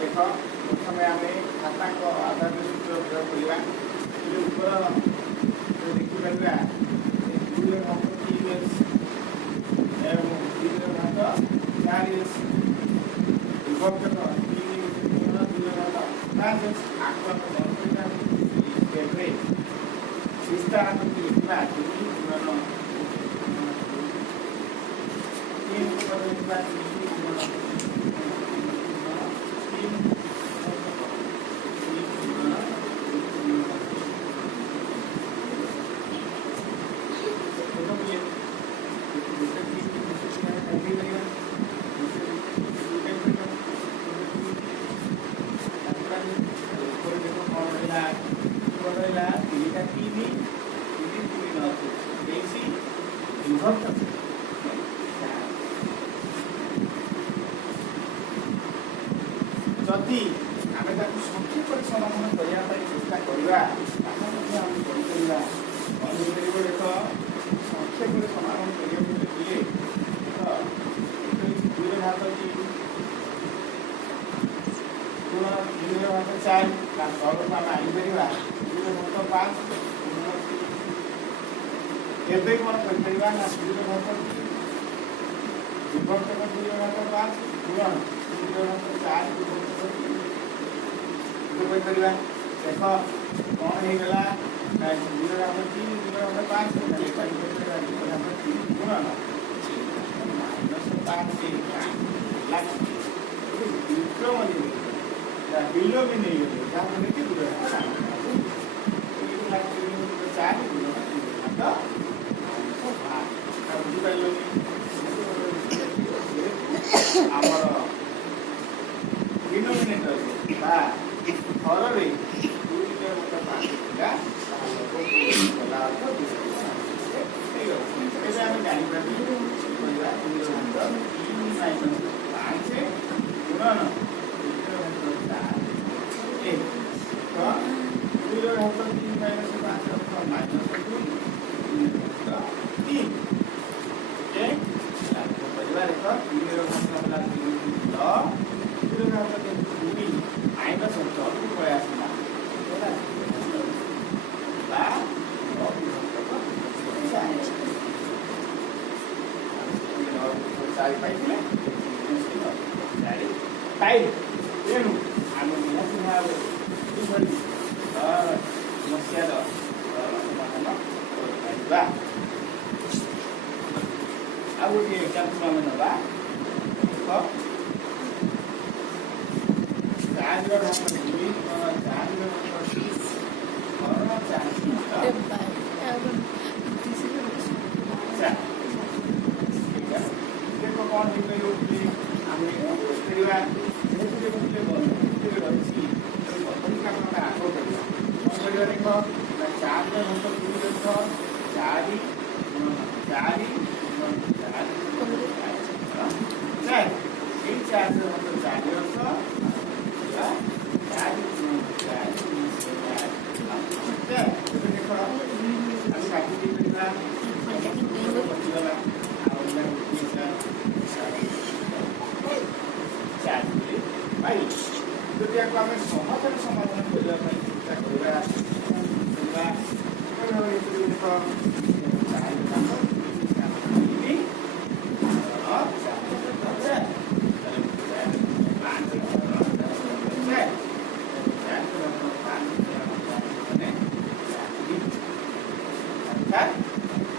देख प्रथम आम खाता आधार सूत्र प्रयोग करवा ऊपर देखिपर 2 भाग 3s एवं 2 भाग 4s विभक्त 3 भाग 5s आकर विस्तार लिखा 3 आमे ताकू संक्षेप समाधान करने चेष्टा करवा देख संक्षेप समाधान करने 2 भाग 4 तौर आम आईपर 2 भाग 5 एवं कौन कर 2 भाग विभक्त 2 भाग 5 गुणन 2 भाग 4 देख कौन होगा 2 भाग 3 2 भाग 5 गुणन बिलो भी नहीं आमर डिनोमिनेटर हर तेणु आम निहाती भाव समस्या समाधान कर आ गोटे एग्जाम्पल आम ना এই চার্জের মতো 4 অংশ বা 4 দেখো আমি কাটি দিই না বদলা ଆଉ ଭାଇ ଯଦି ଆକୁ ଆମେ ସହଜରେ ସମାଧାନ କରିବା ପାଇଁ ଚେଷ୍ଟା କରିବା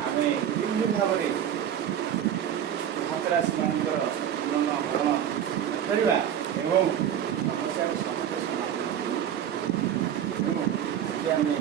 ଆମେ ବିଭିନ୍ନ ଭାବରେ ସନ୍ତାସୀ ମାନଙ୍କର ପୂରଣ ହରଣ କରିବା ଏବଂ ସମସ୍ୟାର ସମାଧାନ ଏବଂ ଆମେ